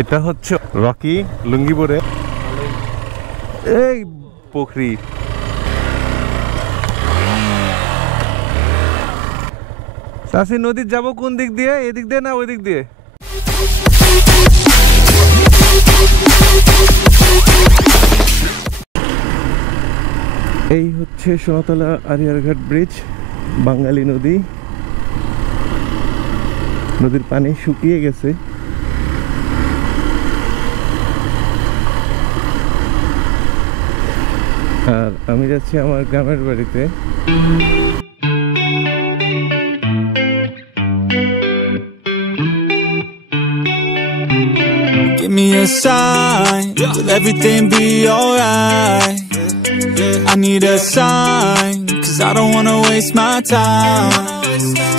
এটা হচ্ছে রকি লুঙ্গি পরে এই পুকুরি চাষি নদীর যাবো কোন দিক দিয়ে, এদিক দিয়ে না ওই দিক দিয়ে? এই হচ্ছে সোনাতলা আরিয়ারঘাট ব্রিজ, বাঙালি নদী। নদীর পানি শুকিয়ে গেছে। আর আমি যাচ্ছি আমার গ্রামের বাড়িতে। Give me a sign, will everything be alright? I need a sign, cause I don't wanna waste my time.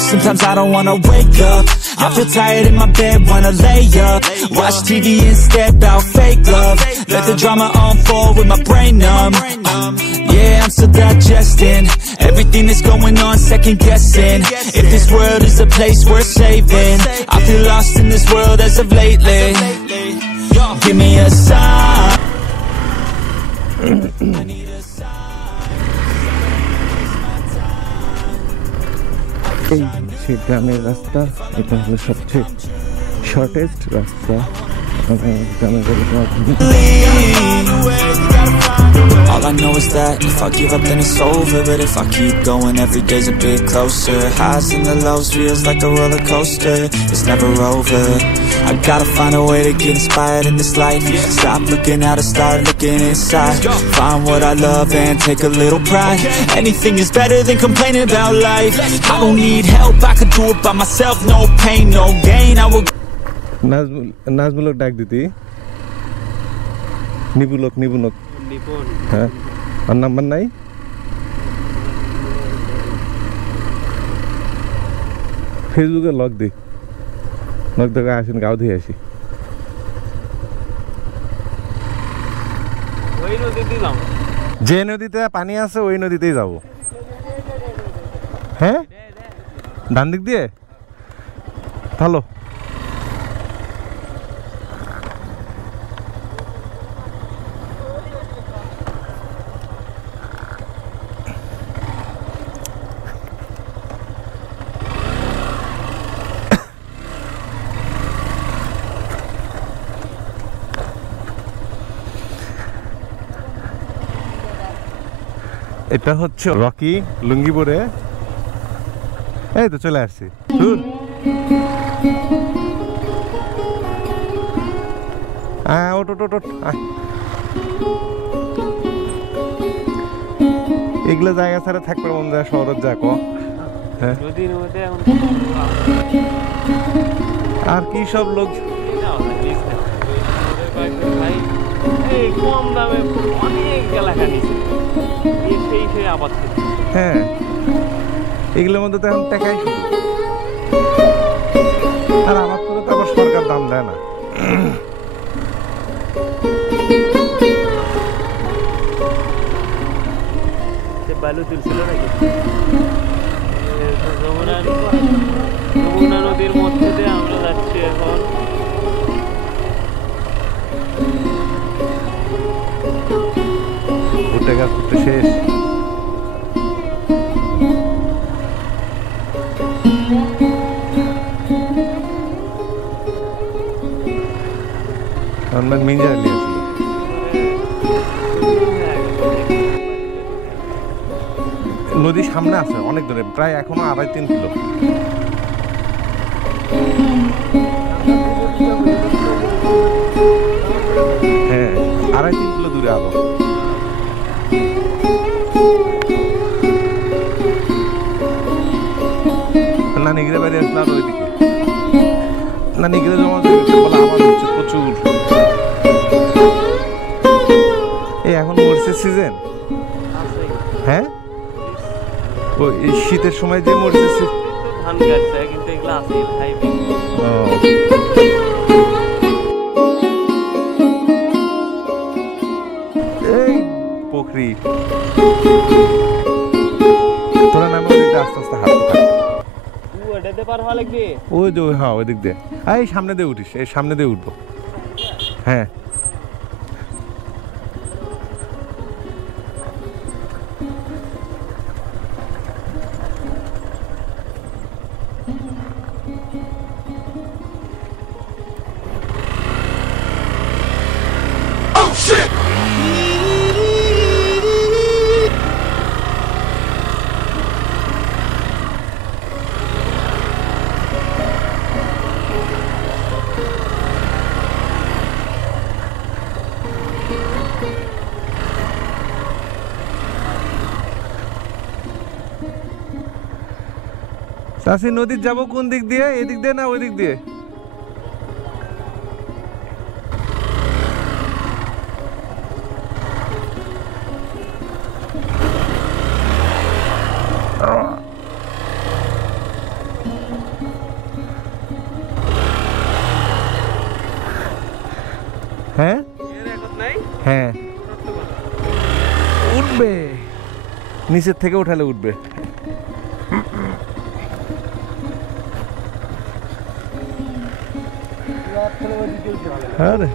Sometimes I don't wanna wake up, I feel tired in my bed, wanna lay up. Watch TV and step out fake love. Let the drama unfold with my brain numb. Yeah, I'm still digesting everything that's going on, second guessing if this world is a place worth saving. I feel lost in this world as of lately. Give me a sign. I need a এই সে গ্রামের রাস্তা, এটা হলো সবচেয়ে shortest রাস্তা গ্রামের বাড়ির মাধ্যমে। All I know is that if I give up then it's over, but if I keep going every day's a bit closer. Highs and the lows feels like a roller coaster, it's never over. I gotta find a way to get inspired in this life. Stop looking out and start looking inside. Find what I love and take a little pride. Anything is better than complaining about life. I don't need help, I can do it by myself. No pain, no gain, I will. নাজমুলক ডাক দিতি, নিবুলক নিবুলক, হ্যাঁ আর number নাই। ফেসবুকে lock দি, lock দেখে আসেন গাও ধুয়ে আসি। যে নদীতে পানি আছে ওই নদীতেই যাব। হ্যাঁ ডান দিক দিয়ে ভালো। এটা হচ্ছে রকি লুঙ্গি পরে, এই তো চলে আসছি। এগুলো জায়গা ছাড়া থাকবে মন যায়, শহরের যা কো। হ্যাঁ আর কি সব লোক কম দামে অনেক এলাকা নিচ্ছে। হ্যাঁ এগুলোর মধ্যে তো এখন টাকাই শুধু। আর আমার তো আবার সরকার দাম দেয় না। বালু তুলছিল নাকি যমুনা নদীর মধ্যে দিয়ে আমরা যাচ্ছি এখন। ভুট্টা গাছ করতে শেষ। নদীর সামনে আছে অনেক দূরে, প্রায় এখনো 2.5-3 কিলো। হ্যাঁ 2.5-3 কিলো দূরে আরো। নানিগিরে বাড়ি আসলে আর ওইদিকে নানিগিরে জমা বলে আমার হচ্ছে প্রচুর। এই এখন মরিচের সিজন। হ্যাঁ ওই শীতের সময় যে মরিচের ধান গাছ কিন্তু এগুলো আছে হাইব্রিড। এই পুকুরি তোরা নামে ওদিকে আস্তে আস্তে হাঁটতে থাক। ওটাতে পার হওয়া লাগবে। ওই যে হ্যাঁ ওই দিক দিয়ে, এই সামনে দিয়ে উঠিস, এই সামনে দিয়ে উঠবো। হ্যাঁ চাষি নদীর যাবো কোন দিক দিয়ে, এদিক দিয়ে না ওই দিক দিয়ে? হ্যাঁ হ্যাঁ উঠবে, নিচের থেকে উঠালে উঠবে। আরে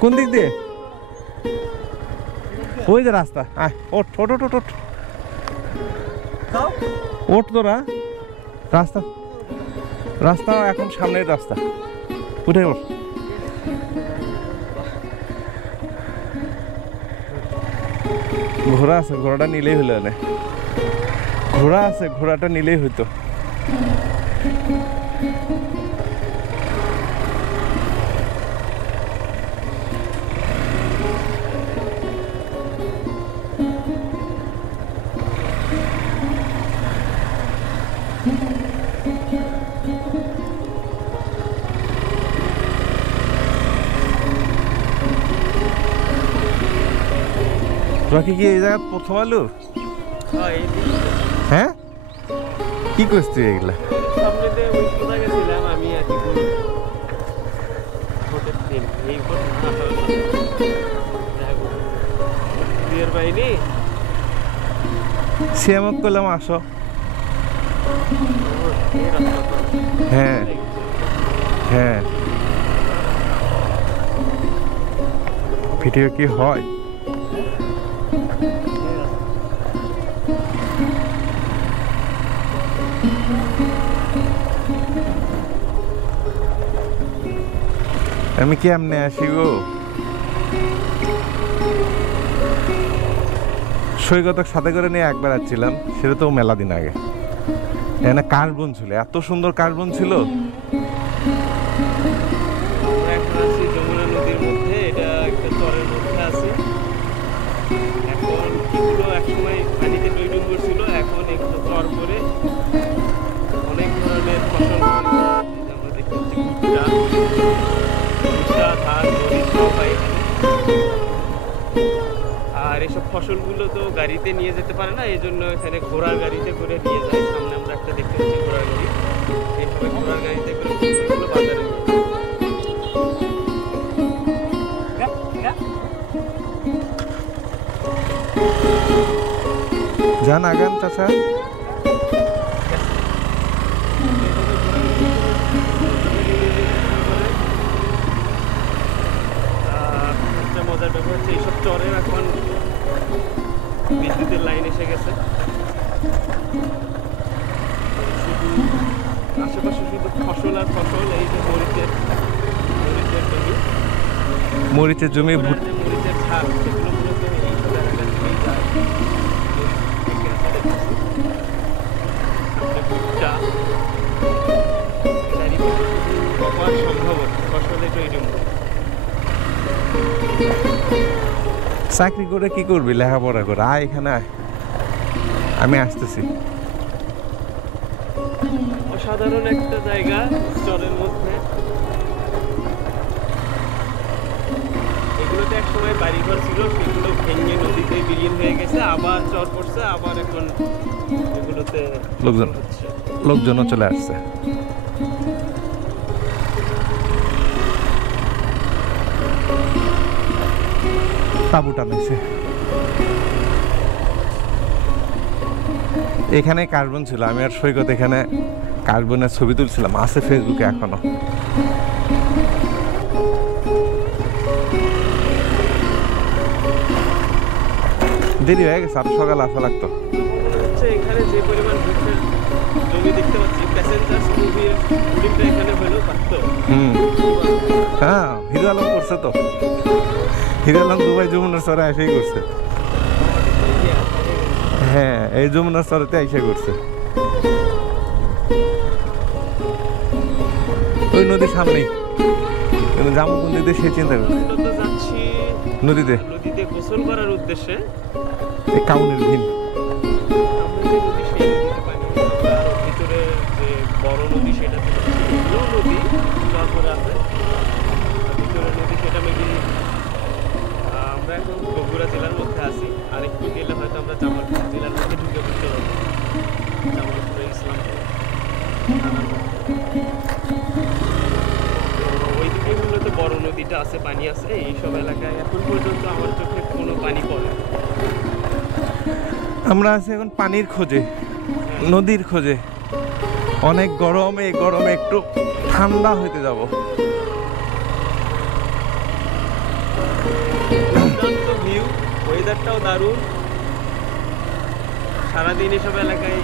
কোন দিক দিয়ে? ওই যে রাস্তা, আয় ওঠ ওঠ ওঠ ওঠ ওঠ তোরা। রাস্তা রাস্তা এখন সামনের রাস্তা, উঠে ওঠ। ঘোড়া আছে, ঘোড়াটা নিলেই হলো না। ঘোড়া আছে, ঘোড়াটা নিলেই হইতো। তোরা কি এই জায়গা প্রথম আলু? হ্যাঁ কি করছিস তুই এগুলা? আমি আর কি বিয়ের বাইরে শ্যামক করলাম আসো। হ্যাঁ হ্যাঁ ভিডিও কি হয়? আমি কেমনে আসি গো? সৈকতক সাথে করে নিয়ে একবার আসছিলাম, সেটা তো মেলা দিন আগে। এখানে কাশবন ছিল, এত সুন্দর কাশবন ছিল। এখন আছি যমুনা নদীর মধ্যে, এটা একটা চরের মধ্যে আছে। এখন এগুলো একসময় পানিতে টইটুম্বুর ছিল, এখন এগুলো চর করে অনেক ধরনের ফসল আমরা দেখতে পাচ্ছি। ভুট্টা, ধান, মরিচ সব হয় এখানে। আর এসব ফসলগুলো তো গাড়িতে নিয়ে যেতে পারে না, এই জন্য এখানে ঘোড়ার গাড়িতে করে নিয়ে যায়। সামনে আমরা একটা দেখতে পাচ্ছি ঘোড়ার গাড়ি, এইভাবে ঘোড়ার গাড়িতে করে এগুলো বাজারে নিয়ে যান আগান চাচা। মজার ব্যাপার হচ্ছে এইসব চরে এখন বিদ্যুতের লাইন এসে গেছে। শুধু আশেপাশে শুধু ফসল আর ফসল। এই যে মরিচের জমি, মরিচের জমি, মরিচের ঝাল, সেগুলো মূলত এইসব এলাকা থেকেই যায়। ভুট্টা সম্ভব ফসলে তৈরি। চাকরি করে কি করবি? লেখাপড়া করে আয় এখানে আয়, আমি আসতেছি। অসাধারণ একটা জায়গা চরের মধ্যে। এগুলোতে এক সময় বাড়িঘর ছিল, সেগুলো ভেঙে নদীতে বিলীন হয়ে গেছে, আবার চর পড়ছে, আবার এখন এগুলোতে লোকজনও চলে আসছে। তাঁবু টানাইছে। এখানে কার্বন ছিল, আমি আর সৈকত এখানে কার্বনের ছবি তুলছিলাম, আছে ফেসবুকে এখনো। দেরি হয়ে গেছে, আরো সকালে আসা লাগতো। এখানে যে পরিমাণ জমি দেখতে পাচ্ছি, প্যাসেঞ্জার্স মুভির শুটিংটা এখানে হলেও পারতো। হ্যাঁ, হিরো আলম করছে তো, হিরো আলম দুবাই যমুনার চরে এসেই করছে। হ্যাঁ, এই যমুনার চরেতে এসে করছে। ওই নদীর সামনেই, কিন্তু যাবো কোন দিকে সে চিন্তা করছে। যাচ্ছি নদীতে গোসল করার উদ্দেশ্যে। এই কাউনের ভিন ভিতরে যে বড় নদী সেটা নদী তারপরে আছে ভিতরে নদী, সেটা মেবি আমরা এখন বগুড়া জেলার মধ্যে আছি। আর একটু গেলে হয়তো আমরা জামালপুর জেলার মধ্যে ঢুকে পড়তে পারবো, জামালপুরে ইসলামপুর। ওইদিকে মূলত বড় নদীটা আছে, পানি আছে। এইসব এলাকায় এখন পর্যন্ত আমার চোখে কোনো পানি পড়ে। আমরা আছি এখন পানির খোঁজে, নদীর খোঁজে। অনেক গরম, এই গরমে একটু ঠান্ডা হইতে যাব। ভিউ, ওয়েদারটাও দারুণ। সারাদিন এসব এলাকায়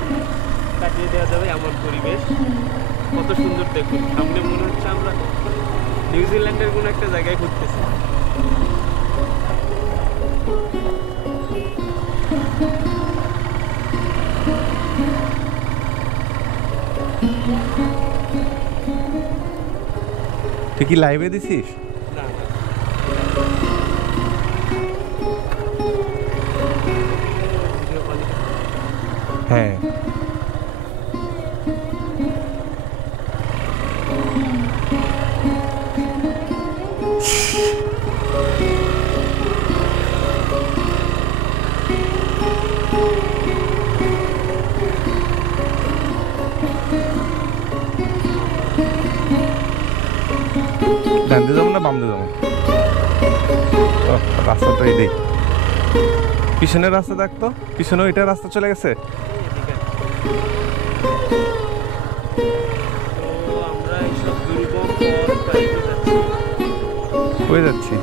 কাটিয়ে দেওয়া যাবে এমন পরিবেশ। কত সুন্দর দেখুন, সামনে মনে হচ্ছে আমরা নিউজিল্যান্ডের কোনো একটা জায়গায় ঘুরতেছি। তুই কি লাইভে দিছিস? না, হ্যাঁ, ডান দিয়ে যাবো না বাম দিয়ে যাবো? রাস্তাটা এই দিক, পিছনের রাস্তা দেখতো, পিছনে ওইটা রাস্তা চলে গেছে। তো আমরা এইসব দুর্গম পথ বাইকে যাচ্ছি, হয়ে যাচ্ছি।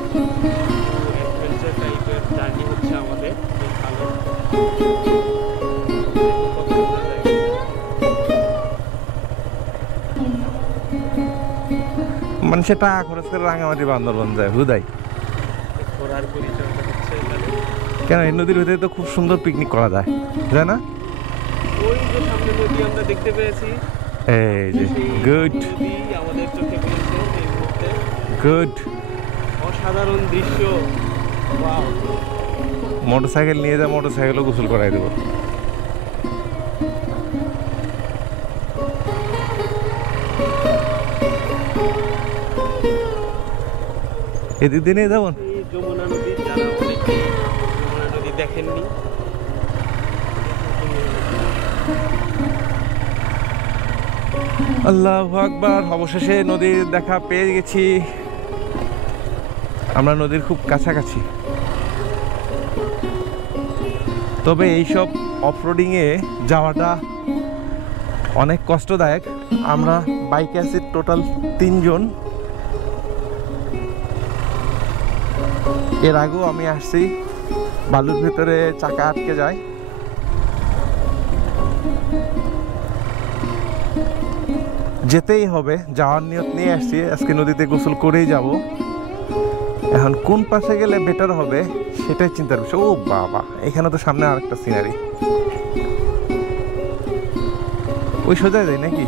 অ্যাডভেঞ্চার টাইপের জার্নি হচ্ছে আমাদের। বেশ ভালো, কত সুন্দর জায়গা। মানুষের টাকা খরচ করে রাঙামাটি বান্দরবান যায় হুদাই। ঘোরার পরিচর্যা হচ্ছে এখানে। কেন, এই নদীর ভিতরে তো খুব সুন্দর পিকনিক করা যায়, যায় না? ওই যে সামনে নদী আমরা দেখতে পেয়েছি, এই যে গুড নদী আমাদের চোখে পড়েছে এই মুহূর্তে। গুড। অসাধারণ দৃশ্য। ওয়াও। মোটরসাইকেল নিয়ে যা, মোটরসাইকেলও গোসল করাই দেবো। এদিক দিয়ে নিয়ে যাবো। এই যমুনা নদী, যারা অনেকেই যমুনা নদী দেখেননি, আল্লাহু আকবার, অবশেষে নদীর দেখা পেয়ে গেছি। আমরা নদীর খুব কাছাকাছি। তবে এইসব অফরোডিংয়ে যাওয়াটা অনেক কষ্টদায়ক। আমরা বাইকে আছি টোটাল 3 জন। এর আগেও আমি আসছি, বালুর ভিতরে চাকা আটকে যায়। যেতেই হবে, যাওয়ার নিয়ত নিয়ে আসছি। আজকে নদীতে গোসল করেই যাব। এখন কোন পাশে গেলে বেটার হবে সেটাই চিন্তার বিষয়। ও বাবা, এখানে তো সামনে আরেকটা সিনারি। ওই সোজা যায় নাকি?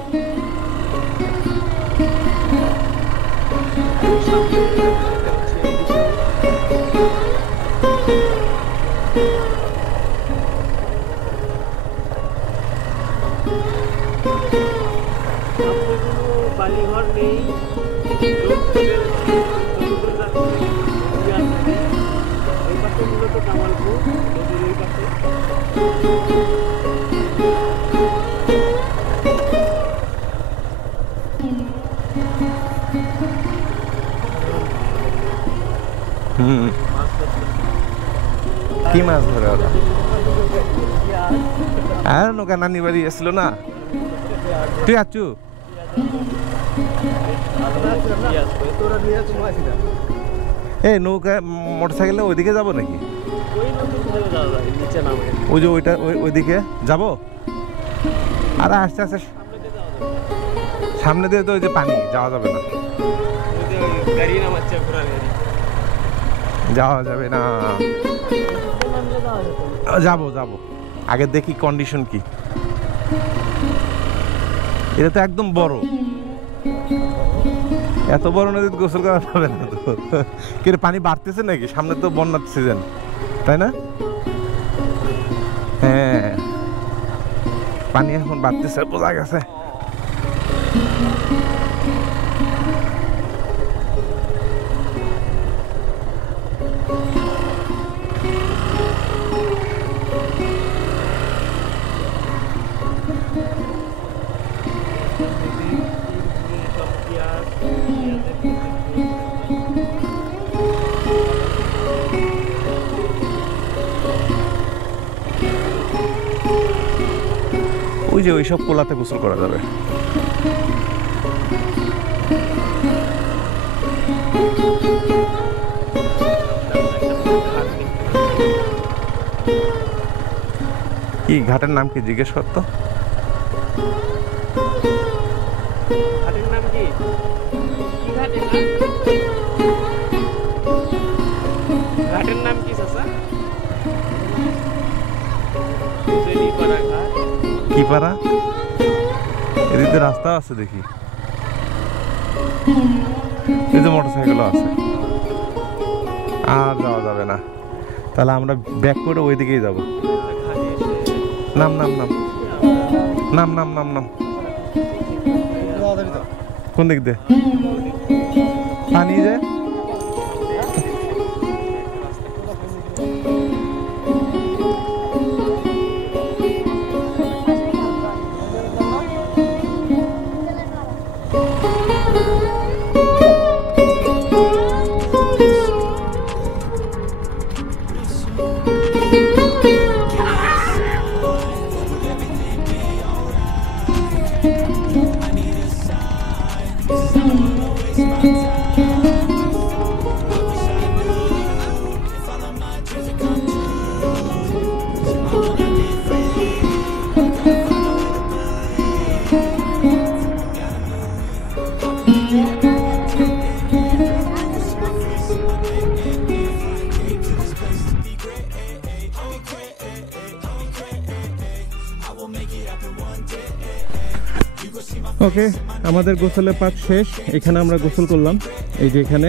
বাড়িঘর নেই, ওই পাশে মূলত জামালপুর নদীর ওই পাশে। মাছ ধরতেছে। কি মাছ ধরে ওরা? আর নৌকা নানি বাড়ি এসছিল না? তুই আছু? এই নৌকা মোটরসাইকেলে ওইদিকে যাবো নাকি? ওই যে ওইটা ওইদিকে যাবো? আরে আস্তে আস্তে সামনে দিয়ে তো ওই যে পানি, যাওয়া যাবে না। যাওয়া যাবে না। যাবো যাবো, আগে দেখি কন্ডিশন কি। এটা তো একদম বড়, এত বড় নদীতে গোসল করা যাবে না তো। কিন্তু পানি বাড়তেছে নাকি? সামনে তো বন্যার সিজন, তাই না? হ্যাঁ, পানি এখন বাড়তেছে, বোঝা গেছে। ওই যে ওইসব কোলাতে গোসল করা যাবে। কি ঘাটের নাম কি জিজ্ঞেস করতো? ঘাটের নাম কি? ঘাটের নাম কি চাচা? কি পারা? এদিকে রাস্তা আছে দেখি, এই যে মোটরসাইকেলও আছে। আর যাওয়া যাবে না, তাহলে আমরা ব্যাক করে ওই দিকেই যাবো। নাম নাম নাম নাম নাম নাম নাম কোন দিক দিয়ে পানি যে? ওকে, আমাদের গোসলের পাট শেষ। এখানে আমরা গোসল করলাম, এই যে এখানে